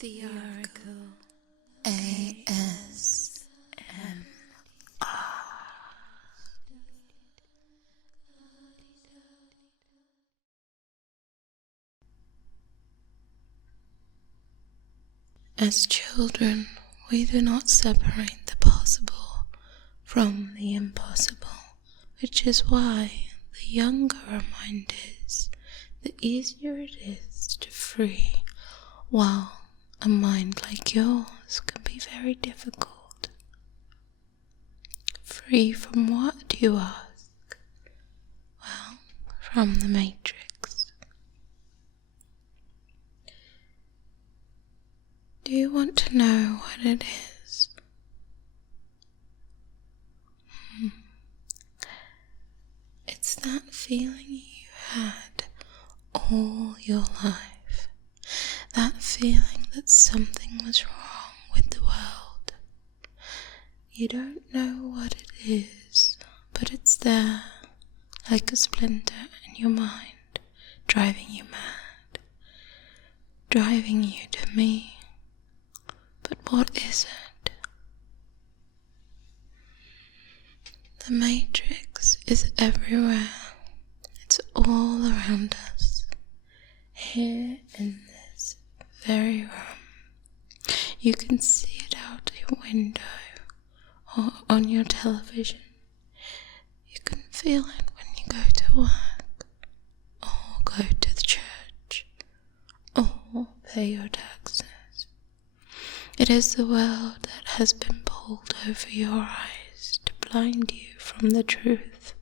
The Oracle ASMR. As children, we do not separate the possible from the impossible, which is why the younger our mind is, the easier it is to free, while a mind like yours can be very difficult. Free from what, do you ask? Well, from the matrix. Do you want to know what it is? It's that feeling you had all your life. That feeling that something was wrong with the world. You don't know what it is, but it's there, like a splinter in your mind, driving you mad, driving you to me. But what is it? The matrix is everywhere. It's all around us, here in this very room. You can see it out your window or on your television. You can feel it when you go to work or go to the church or pay your taxes. It is the world that has been pulled over your eyes to blind you from the truth.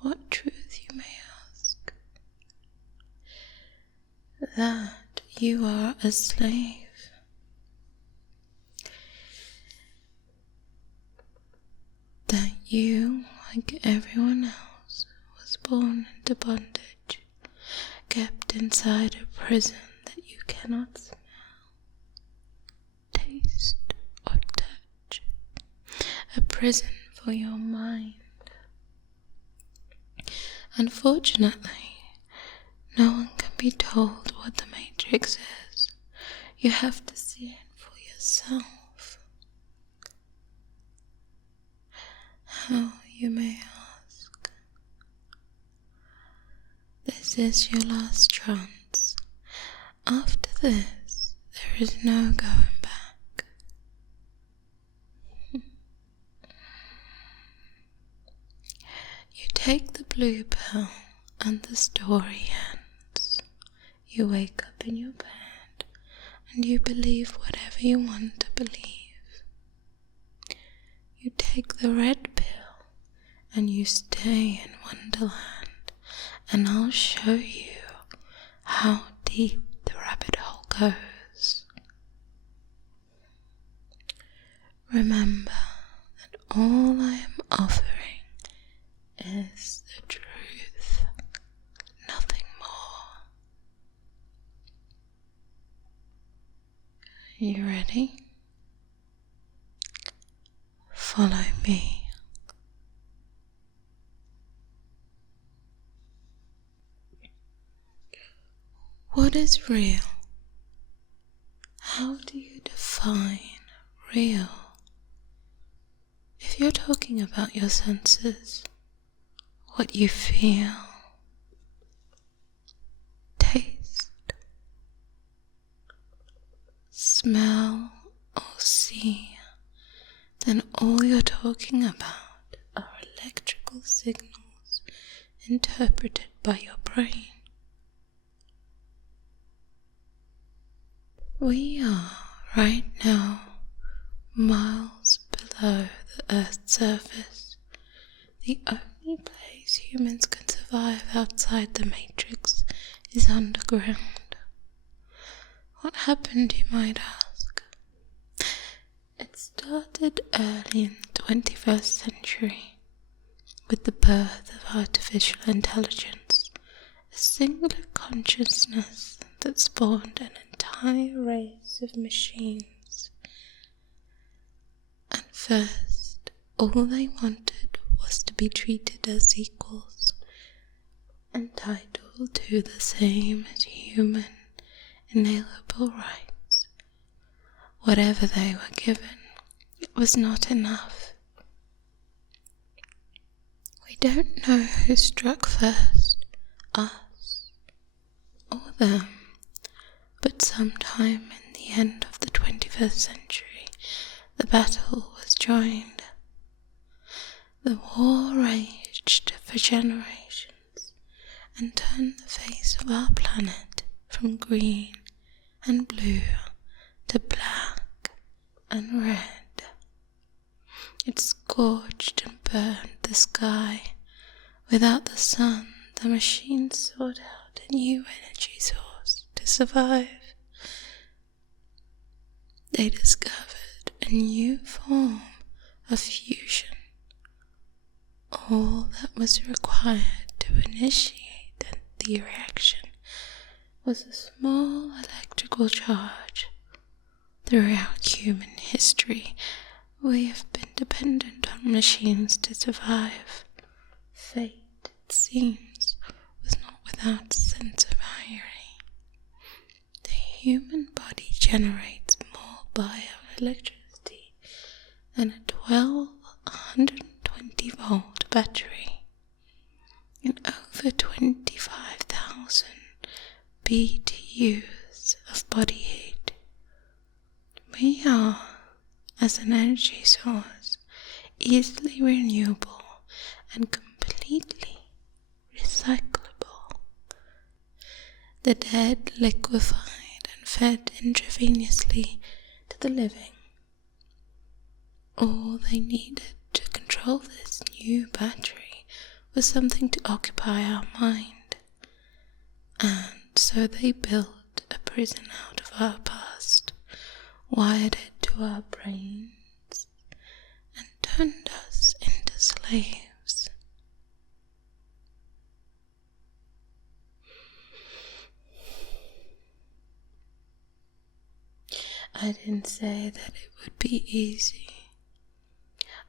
What truth, you may ask? That you are a slave. That you, like everyone else, was born into bondage, kept inside a prison that you cannot smell, taste, or touch. A prison for your mind. Unfortunately, no one can be told what the matrix is. You have to see it for yourself. How, you may ask? This is your last chance. After this, there is no going back. You take the blue pill and the story ends. You wake up in your bed and you believe whatever you want to believe. You take the red pill and you stay in Wonderland, and I'll show you how deep the rabbit hole goes. Remember that all I am offering is the truth, nothing more. Are you ready? Follow me. What is real? How do you define real? If you're talking about your senses, what you feel, taste, smell, or see, then all you're talking about are electrical signals interpreted by your brain. We are, right now, miles below the Earth's surface. The only place humans can survive outside the matrix is underground. What happened, you might ask? It started early in the 21st century with the birth of artificial intelligence, a singular consciousness that spawned an entire race of machines. At first, all they wanted was to be treated as equals, entitled to the same as human inalienable rights. Whatever they were given, it was not enough. We don't know who struck first, us or them, but sometime in the end of the 21st century, the battle was joined. The war raged for generations and turned the face of our planet from green and blue to black and red. It scorched and burned the sky. Without the sun, the machines sought out a new energy source to survive. They discovered a new form of fusion. All that was required to initiate the reaction was a small electrical charge. Throughout human history, we have been dependent on machines to survive. Fate, it seems, was not without a sense of irony. The human body generates more bioelectricity than a 120-volt battery and over 25,000 BTUs of body heat. We are, as an energy source, easily renewable and completely recyclable. The dead liquefied and fed intravenously to the living. All they needed to control this new battery was something to occupy our mind, and so they built a prison out of our past, wired it to our brains, and turned us into slaves. I didn't say that it would be easy.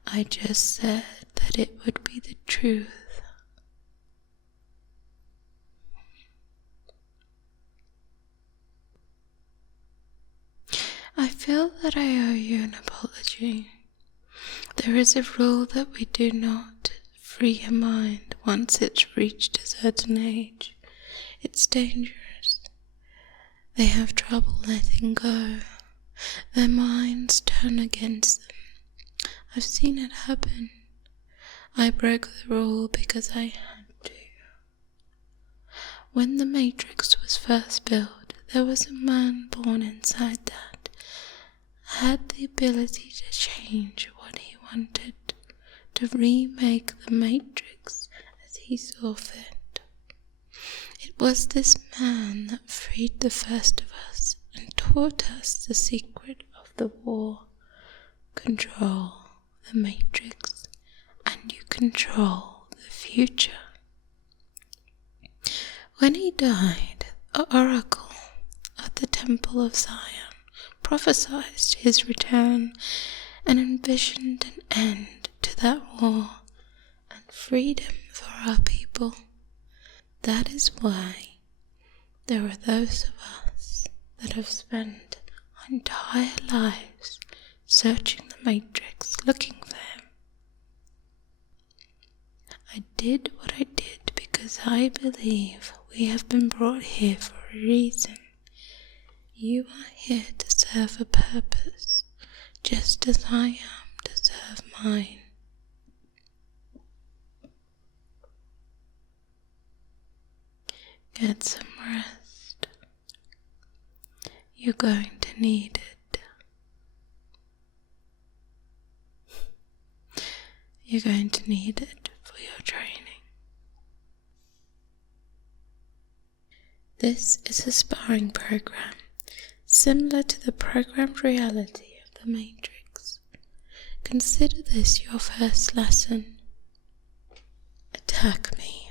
I just said that it would be the truth. I feel that I owe you an apology. There is a rule that we do not free a mind once it's reached a certain age. It's dangerous. They have trouble letting go. Their minds turn against them. I've seen it happen. I broke the rule because I had to. When the Matrix was first built, there was a man born inside that had the ability to change what he wanted, to remake the Matrix as he saw fit. It was this man that freed the first of us and taught us the secret of the war. Control the Matrix, and you control the future. When he died, the Oracle of the Temple of Zion prophesied his return and envisioned an end to that war and freedom for our people. That is why there are those of us that have spent our entire lives searching the Matrix, looking for him. I did what I did because I believe we have been brought here for a reason. You are here to serve a purpose, just as I am to serve mine. Get some rest. You're going to need it. You're going to need it for your training. This is a sparring program, similar to the programmed reality of the Matrix. Consider this your first lesson. Attack me.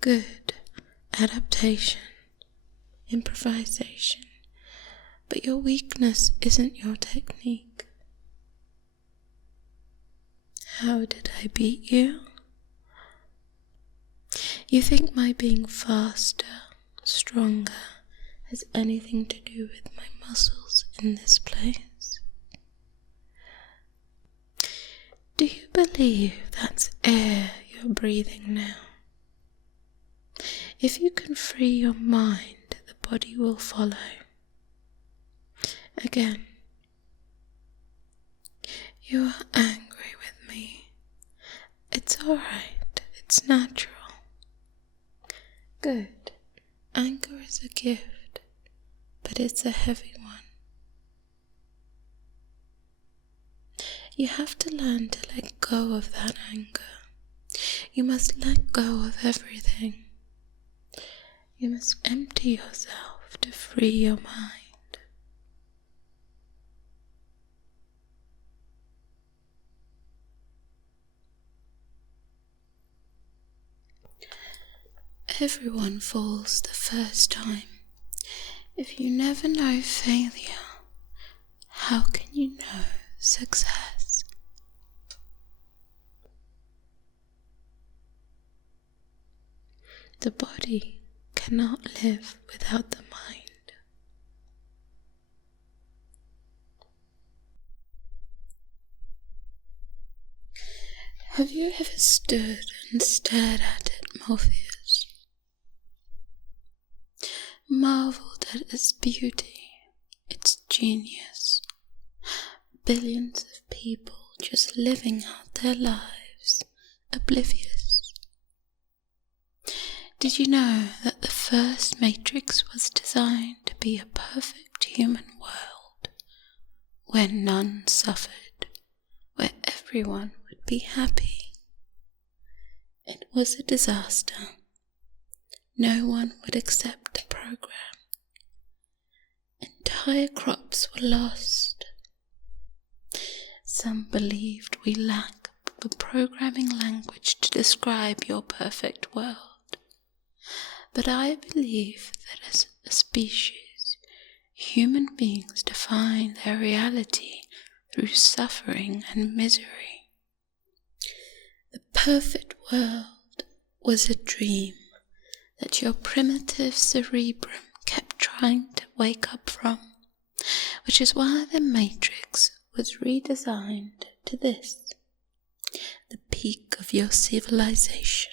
Good. Adaptation. Improvisation. But your weakness isn't your technique. How did I beat you? You think my being faster, stronger has anything to do with my muscles in this place. Do you believe that's air you're breathing now? If you can free your mind, the body will follow. Again, you are angry with me. It's alright, it's natural. Good. Anger is a gift, but it's a heavy one. You have to learn to let go of that anger. You must let go of everything. You must empty yourself to free your mind. Everyone falls the first time. If you never know failure, how can you know success? The body cannot live without the mind. Have you ever stood and stared at it, Morpheus? Marveled at its beauty, its genius. Billions of people just living out their lives, oblivious. Did you know that the first Matrix was designed to be a perfect human world, where none suffered, where everyone would be happy? It was a disaster. No one would accept the program. Entire crops were lost. Some believed we lack the programming language to describe your perfect world. But I believe that as a species, human beings define their reality through suffering and misery. The perfect world was a dream that your primitive cerebrum kept trying to wake up from, which is why the Matrix was redesigned to this, the peak of your civilization.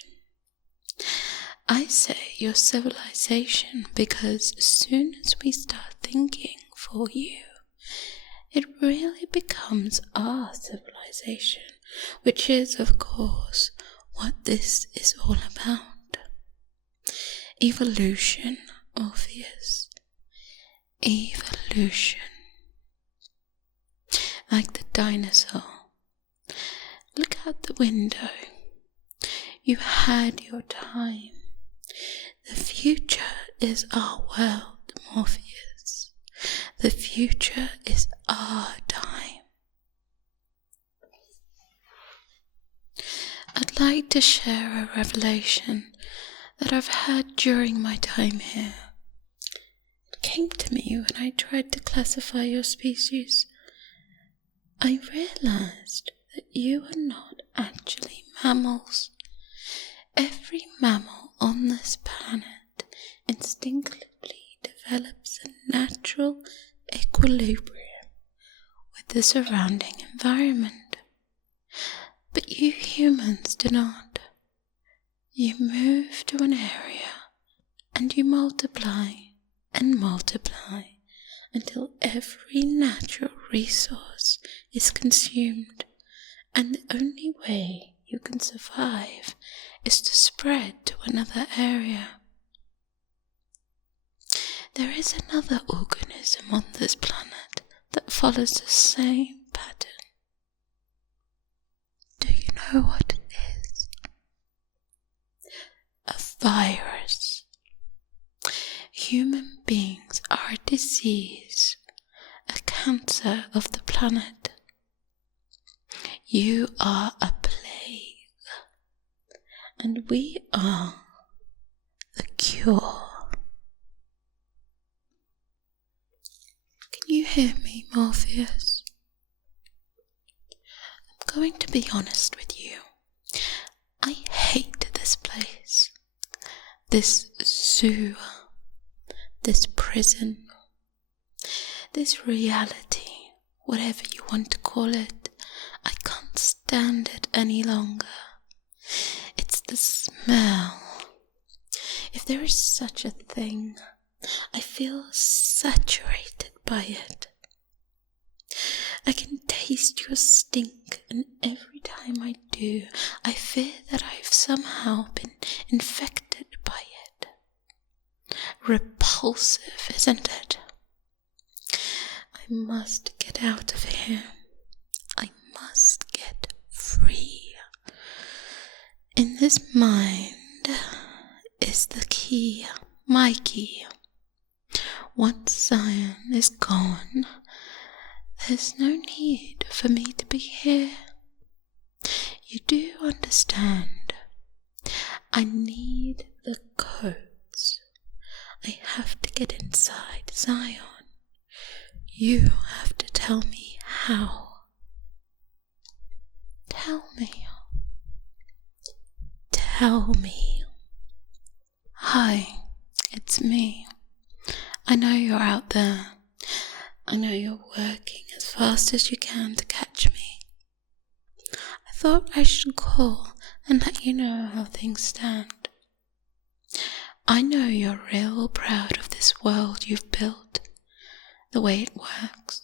I say your civilization because as soon as we start thinking for you, it really becomes our civilization, which is, of course, what this is all about. Evolution, Orpheus. Evolution. Like the dinosaur. Look out the window. You had your time. The future is our world, Morpheus. The future is our time. I'd like to share a revelation that I've had during my time here. It came to me when I tried to classify your species. I realized that you are not actually mammals. Every mammal on this planet instinctively develops a natural equilibrium with the surrounding environment. But you humans do not. You move to an area and you multiply and multiply until every natural resource is consumed, and the only way you can survive is to spread to another area. There is another organism on this planet that follows the same pattern. Do you know what it is? A virus. Human beings are a disease, a cancer of the planet. You are a plague, and we are the cure. Can you hear me, Morpheus? I'm going to be honest with you. I hate this place, this zoo, this prison, this reality, whatever you want to call it. I can't stand it any longer. It's the smell. If there is such a thing, I feel saturated by it. I can taste your stink, and every time I do, I fear that I've somehow been infected by it. Repulsive, isn't it? I must get out of here. I must get free. In this mind is the key, my key. Once Zion is gone, there's no need for me to be here. You do understand. I need the codes. I have to get inside Zion. You have to tell me how. Tell me. Tell me. Hi, it's me. I know you're out there. I know you're working as fast as you can to catch me. I thought I should call and let you know how things stand. I know you're real proud of this world you've built, the way it works,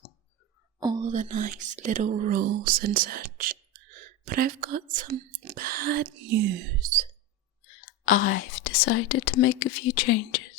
all the nice little rules and such. But I've got some bad news. I've decided to make a few changes.